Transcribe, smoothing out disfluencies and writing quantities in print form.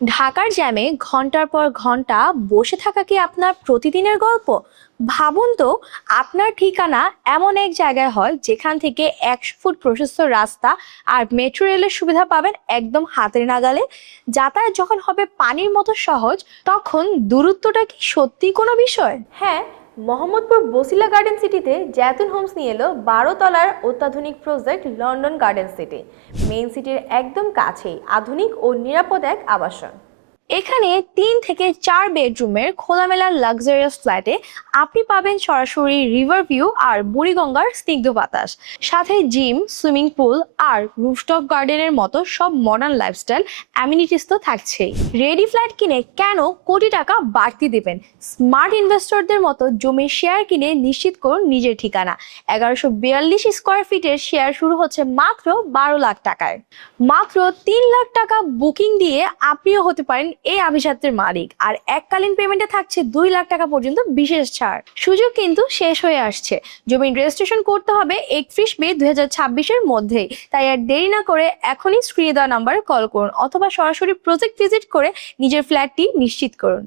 ঢাকার জ্যামে ঘন্টার পর ঘন্টা বসে থাকা কি আপনার প্রতিদিনের গল্প? ভাবুন তো, আপনার ঠিকানা এমন এক জায়গায় হয় যেখান থেকে 100 ফুট প্রশস্ত রাস্তা আর মেট্রো রেলের সুবিধা পাবেন একদম হাতের নাগালে। যাতায়াত যখন হবে পানির মতো সহজ, তখন দূরত্বটা কি সত্যি কোনো বিষয়? হ্যাঁ, মোহাম্মদপুর বসিলা গার্ডেন সিটিতে জ্যাতুন হোমস নিয়ে এলো 12 তলার অত্যাধুনিক project London garden city. Main সিটির একদম কাছেই আধুনিক ও নিরাপদ এক আবাসন। এখানে 3 থেকে 4 বেডরুমের খোলামেলা লাক্সারিয়াস ফ্ল্যাটে আপনি পাবেন সরাসরি রিভার ভিউ আর বুড়িগঙ্গার স্নিগ্ধ বাতাস, সাথে জিম, সুইমিং পুল আর রুফটপ গার্ডেনের মতো সব মডার্ন লাইফস্টাইল অ্যামিনিটিস তো থাকছেই। রেডি ফ্ল্যাট কিনে কেন কোটি টাকা বাড়তি দেবেন? স্মার্ট ইনভেস্টরদের মতো জমির শেয়ার কিনে নিশ্চিত করুন নিজের ঠিকানা। 1142 স্কোয়ার ফিটের শেয়ার শুরু হচ্ছে মাত্র 12 লাখ টাকায়। মাত্র 3 লাখ টাকা বুকিং দিয়ে আপনিও হতে পারেন এই আভিজাত্যের মালিক, আর এককালীন পেমেন্টে থাকছে 2 লাখ টাকা পর্যন্ত বিশেষ ছাড়। সুযোগ কিন্তু শেষ হয়ে আসছে। জমির রেজিস্ট্রেশন করতে হবে 31 মে 2026-এর মধ্যেই। তাই আর দেরি না করে এখনই স্ক্রিনে দেওয়া নাম্বারে কল করুন অথবা সরাসরি প্রজেক্ট ভিজিট করে নিজের ফ্ল্যাটটি নিশ্চিত করুন।